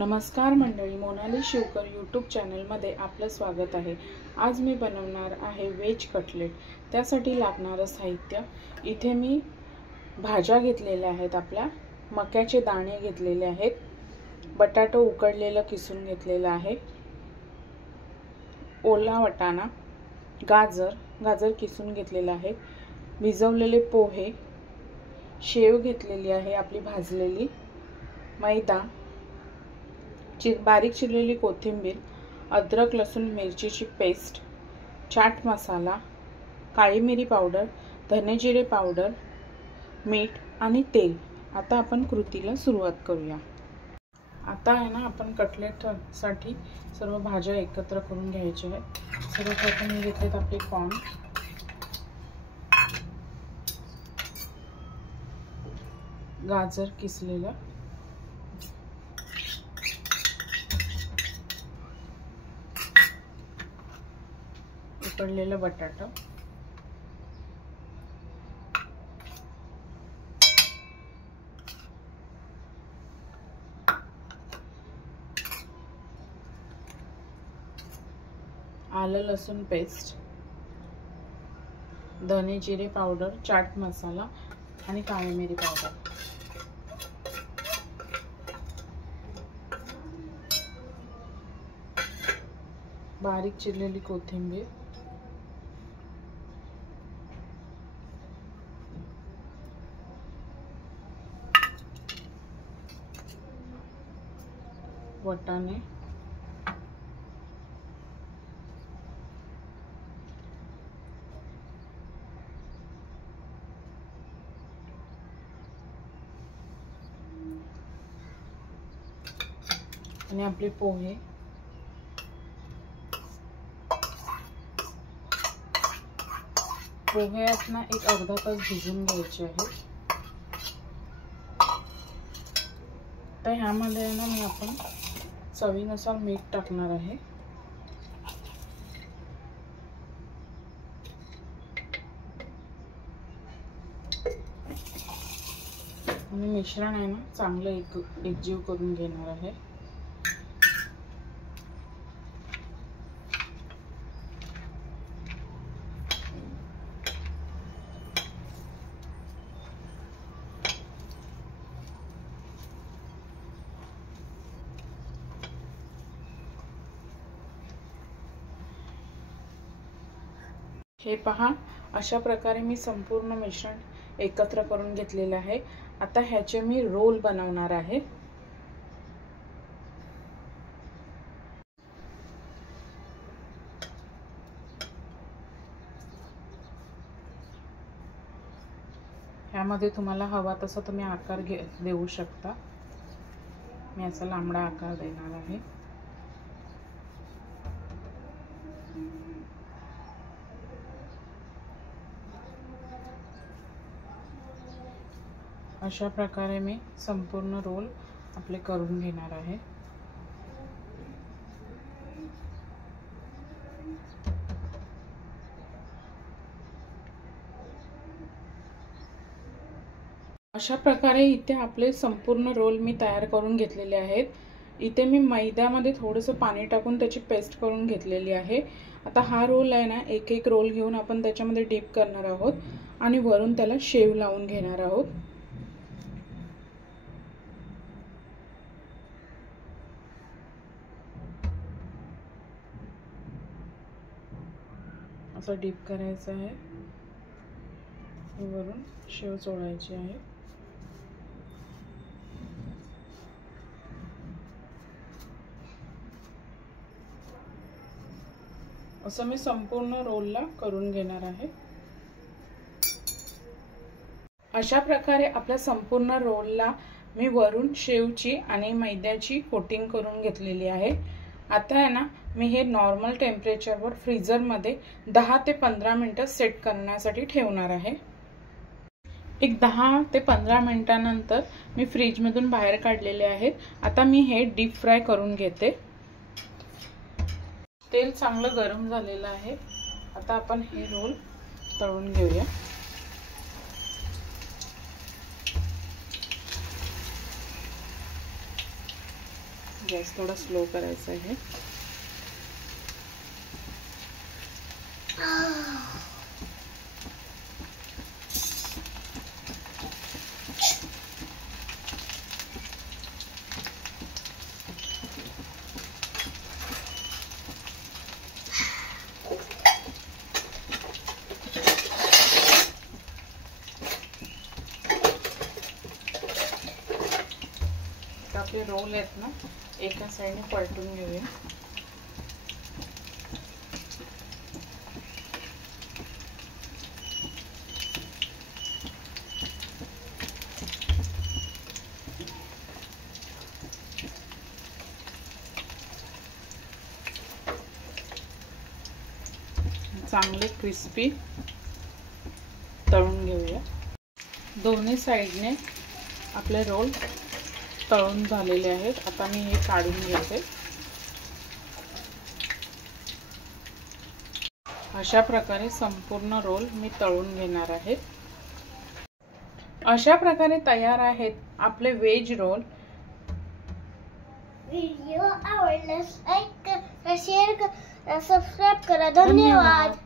नमस्कार मंडळी, मोनाली शिवकर यूट्यूब चॅनलमध्ये आपलं स्वागत आहे। आज मी बनवणार आहे वेज कटलेट। त्यासाठी लागणारं साहित्य इथे मी भाज्या घेतलेल्या आहेत, आपल्या मक्याचे दाणे घेतलेले आहेत, बटाटा उकडलेलं किसून घेतलेलं आहे, ओला वाटाणा, गाजर किसून घेतलेला आहे, भिजवलेले पोहे, शेव घेतलेली आहे आपली भाजलेली, मैदा, बारीक चिरलेली कोथिंबीर, अद्रक लसूण मिरचीची पेस्ट, चाट मसाला, काळी मिरी पावडर, धने जिरे पावडर, मीठ आणि तेल। आता आपण कृतीला सुरुवात करूया। आता आहे ना, आपण कटलेट साठी सर्व भाज्या एकत्र करून घ्यायच्या आहेत। सर्वप्रथम मी घेतलेत आपले कॉर्न, गाजर किसलेलं, उकडलेलं बटाटा, आलं लसूण पेस्ट, धने जिरे पावडर, चाट मसाला आणि काळी मिरी पावडर, बारीक चिरलेली कोथिंबीर, वाटाणे, आणि आपले पोहे। पोहे ना एक अर्धा तास भिजून घ्यायचे आहेत। तर ह्यामध्ये ना मी आपण चवीनुसार मीठ टाकणार आहे। आणि मिश्रण आहे ना चांगलं एकजीव करून घेणार आहे। हे पहा, अशा प्रकारे मी संपूर्ण मिश्रण एकत्र करून घेतलेले आहे। आता ह्याचे मी रोल बनवणार आहे। ह्यामध्ये तुम्हाला हवा तसा तुम्ही आकार देऊ शकता। मी असा लांबडा आकार देणार आहे। अशा प्रकारे मी संपूर्ण रोल आपले करून घेणार आहे। अशा प्रकारे इथे आपले संपूर्ण रोल मी तयार करून घेतलेले आहेत। इथे मी मैद्यामध्ये थोडंसं पाणी टाकून त्याची पेस्ट करून घेतलेली आहे। आता हा रोल आहे ना, एक एक रोल घेऊन आपण त्याच्यामध्ये डीप करणार आहोत आणि वरून त्याला शेव लावून घेणार आहोत। असं डीप करायचं आहे, वरून शेव चोळायची आहे। असं मी संपूर्ण रोलला करून घेणार आहे। अशा प्रकारे आपल्या संपूर्ण रोलला मी वरून शेवची आणि मैद्याची कोटिंग करून घेतलेली आहे। आता आहे ना, मी हे नॉर्मल टेम्परेचरवर फ्रीजरमध्ये 10 ते 15 मिनिटं सेट करण्यासाठी ठेवणार आहे। एक 10 ते 15 मिनिटांनंतर मी फ्रीजमधून बाहेर काढलेले आहेत। आता मी हे डीप फ्राय करून घेते। तेल चांगलं गरम झालेलं आहे। आता आपण हे रोल तळून घेऊया। गॅस थोडा स्लो करायचा आहे. आपले रोल आहेत ना एका साईडने पलटून घेऊया. चांगले क्रिस्पी तळून घेऊया. दोन्ही साईडने आपले रोल तळून झालेले आहेत. आता मी हे काढून घेते. अशा प्रकारे संपूर्ण रोल मी तळून घेणार आहे. अशा प्रकारे तयार आहेत आपले व्हेज रोल. व्हिडिओ आवडल्यास लाईक करा, शेअर करा, सबस्क्राइब करा. धन्यवाद.